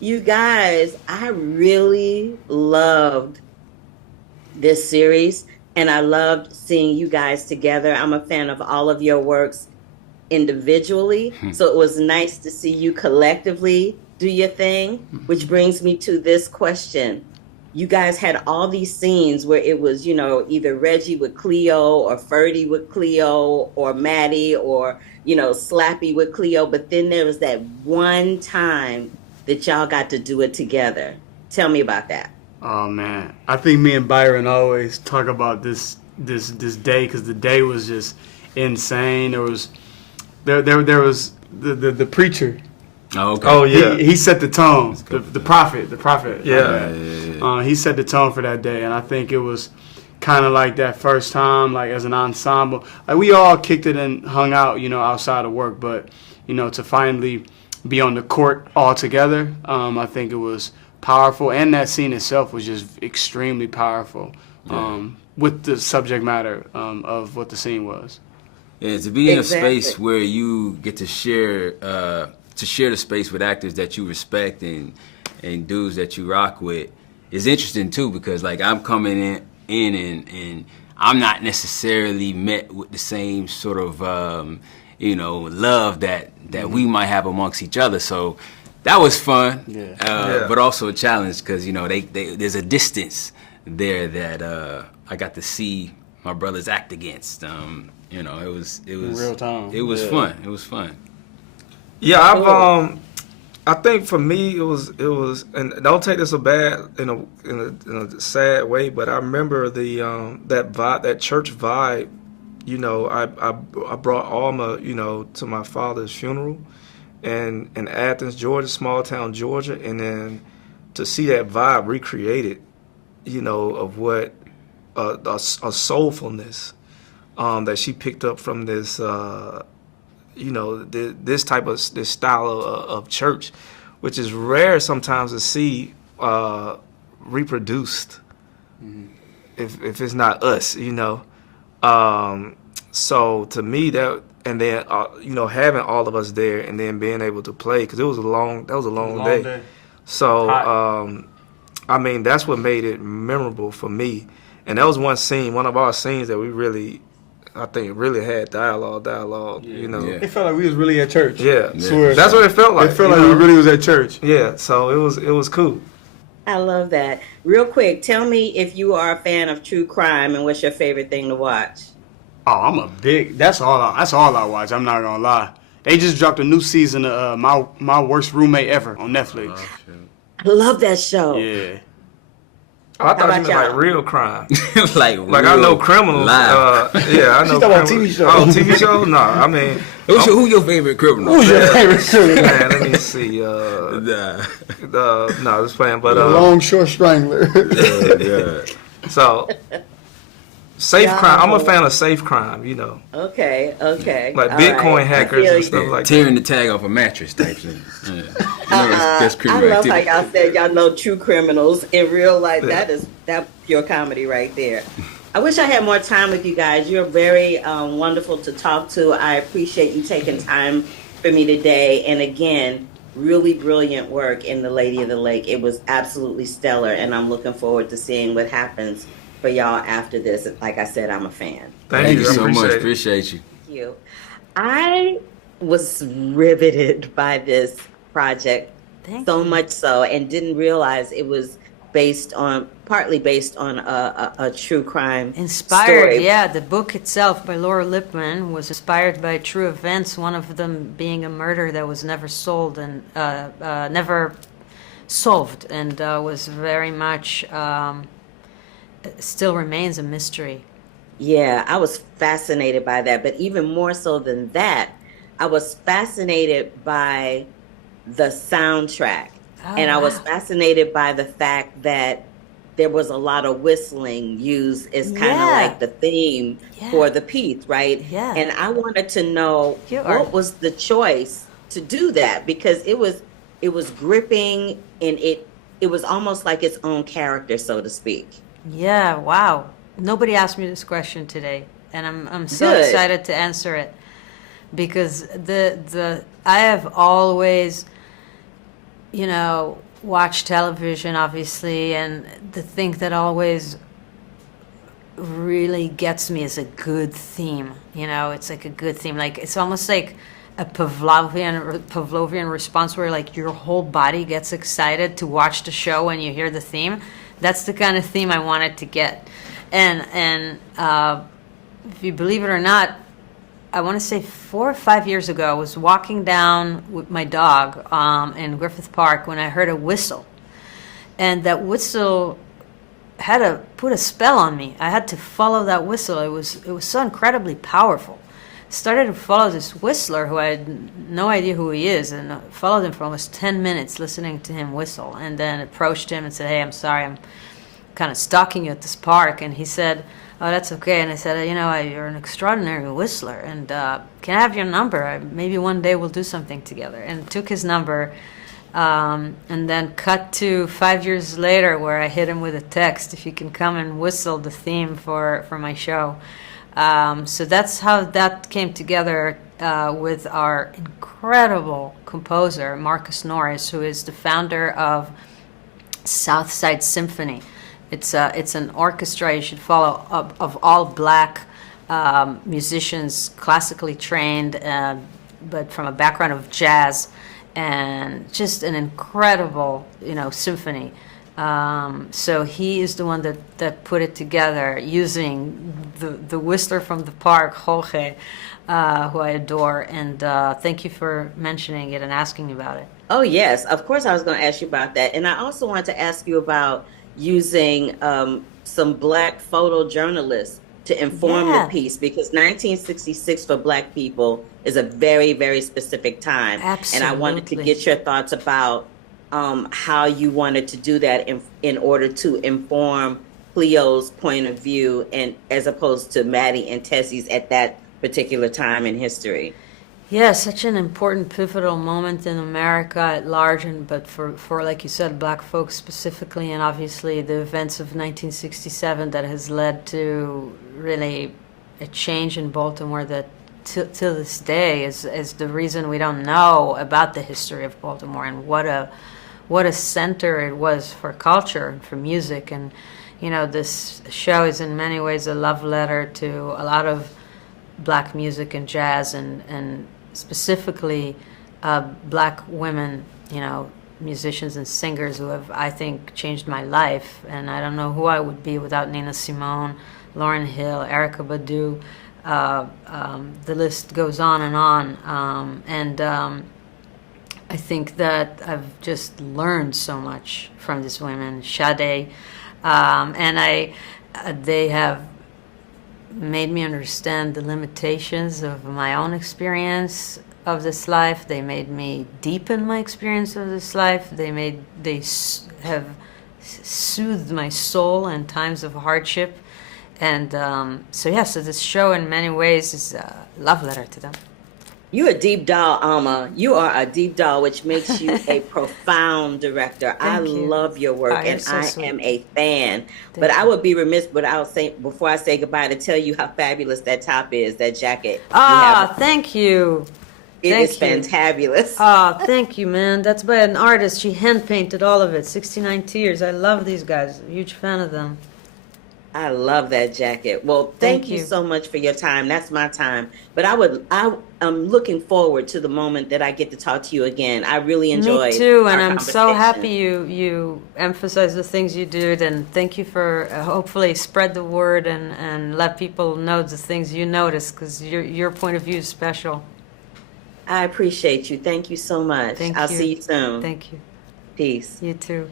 You guys, I really loved this series and I loved seeing you guys together. I'm a fan of all of your works individually. So it was nice to see you collectively do your thing, which brings me to this question. You guys had all these scenes where it was, either Reggie with Cleo or Ferdy with Cleo or Maddie or, Slappy with Cleo. But then there was that one time that y'all got to do it together. Tell me about that. Oh man, I think me and Byron always talk about this day because the day was just insane. There was the preacher. Oh, okay. Oh yeah, He set the tone. The prophet. yeah. He set the tone for that day, and I think it was kind of like that first time, like as an ensemble. Like we all kicked it and hung out, outside of work, but to finally be on the court all together, I think it was powerful, and that scene itself was just extremely powerful with the subject matter of what the scene was. Yeah, to be in a Exactly. space where you get to share the space with actors that you respect and dudes that you rock with is interesting too, because like I'm coming in and I'm not necessarily met with the same sort of love that we might have amongst each other. So that was fun, but also a challenge because there's a distance there that I got to see my brothers act against. It was Real time. It was fun. It was fun. Yeah, I think for me it was, and don't take this a bad in a sad way, but I remember that vibe, that church vibe. I brought Alma, to my father's funeral, and in Athens, Georgia, small town Georgia, and then to see that vibe recreated, of what a soulfulness that she picked up from this. This type of this style of church, which is rare sometimes to see reproduced. If it's not us, So to me that, and then having all of us there, and then being able to play, because that was a long day. So that's what made it memorable for me, and that was one of our scenes that we really. I think it really had dialogue. Yeah. It felt like we was really at church. Yeah, Swear. that's what it felt like. It felt like we really was at church. Yeah, so it was cool. I love that. Real quick, tell me if you are a fan of true crime and what's your favorite thing to watch? Oh, I'm a big. That's all I watch. I'm not gonna lie. They just dropped a new season of my worst roommate ever on Netflix. I love that show. Yeah. I thought about you meant like y'all? real crime. like I know criminals. live. Yeah, I know. She's talking about criminals. TV show. Oh, TV show? No, I mean, Who your favorite criminal? Who's your favorite criminal? man, let me see. No, just playing. But Long short strangler. so safe Yeah. crime. I'm a fan of safe crime. Okay. Like All Bitcoin right. I hackers feel and you. stuff like that. Tearing the tag off a mattress type thing. Yeah. That's I criminal love how activity. y'all said y'all know true criminals in real life. That's pure comedy right there. I wish I had more time with you guys. You're very wonderful to talk to. I appreciate you taking time for me today. And again, really brilliant work in The Lady of the Lake. It was absolutely stellar, and I'm looking forward to seeing what happens for y'all after this. Like I said, I'm a fan. Thank you I so much. appreciate it. Appreciate you. Thank you. I was riveted by this project so much so, and didn't realize it was partly based on a true crime Inspired, story. yeah. The book itself by Laura Lippman was inspired by true events, one of them being a murder that was never sold and never solved, and was very much, still remains a mystery. Yeah, I was fascinated by that. But even more so than that, I was fascinated by the soundtrack. And I was wow. fascinated by the fact that there was a lot of whistling used as kind of Yeah. like the theme Yeah. for the piece, right? Yeah. And I wanted to know You are- what was the choice to do that, because it was gripping, and it was almost like its own character, so to speak. Yeah, wow. Nobody asked me this question today, and I'm so Good. excited to answer it, because I have always, watch television, obviously, and the thing that always really gets me is a good theme. It's like a good theme. Like, it's almost like a Pavlovian response where, like, your whole body gets excited to watch the show when you hear the theme. That's the kind of theme I wanted to get. And if you believe it or not, I want to say 4 or 5 years ago, I was walking down with my dog in Griffith Park when I heard a whistle. And that whistle had to put a spell on me. I had to follow that whistle. It was so incredibly powerful. Started to follow this whistler who I had no idea who he is, and followed him for almost 10 minutes listening to him whistle, and then approached him and said, "Hey, I'm sorry, I'm kind of stalking you at this park." And he said, "Oh, that's okay." And I said, "You're an extraordinary whistler, and can I have your number? Maybe one day we'll do something together." And took his number, and then cut to 5 years later where I hit him with a text, if you can come and whistle the theme for my show. So that's how that came together with our incredible composer, Marcus Norris, who is the founder of Southside Symphony. It's an orchestra you should follow of all black musicians, classically trained, but from a background of jazz, and just an incredible, symphony. So he is the one that put it together using the whistler from the park, Jorge, who I adore. And thank you for mentioning it and asking about it. Oh, yes. Of course, I was going to ask you about that. And I also wanted to ask you about using some Black photojournalists to inform the piece, because 1966 for Black people is a very, very specific time. Absolutely. And I wanted to get your thoughts about how you wanted to do that in order to inform Cleo's point of view, and as opposed to Maddie and Tessie's at that particular time in history. Yeah, such an important pivotal moment in America at large, but for like you said, Black folks specifically, and obviously the events of 1967 that has led to really a change in Baltimore that till this day is the reason we don't know about the history of Baltimore, and what a center it was for culture and for music. And this show is in many ways a love letter to a lot of Black music and jazz, and specifically Black women, musicians and singers who have, I think, changed my life. And I don't know who I would be without Nina Simone, Lauryn Hill, Erykah Badu. The list goes on and on. I think that I've just learned so much from these women, Sade, and they have made me understand the limitations of my own experience of this life. They made me deepen my experience of this life. They have soothed my soul in times of hardship, and so this show in many ways is a love letter to them. You're a deep doll, Alma. You are a deep doll, which makes you a profound director. I love your work, and I am a fan. But I would be remiss before I say goodbye, to tell you how fabulous that top is, that jacket. Thank you. It is fantabulous. Thank you, man. That's by an artist. She hand-painted all of it, 69 Tears. I love these guys. I'm a huge fan of them. I love that jacket. Well, thank you so much for your time. That's my time. But I'm looking forward to the moment that I get to talk to you again. I really enjoyed. Me too, and I'm so happy you emphasize the things you did, and thank you for hopefully spread the word and let people know the things you notice, because your point of view is special. I appreciate you. Thank you so much. I'll see you soon. Thank you. Peace. You too.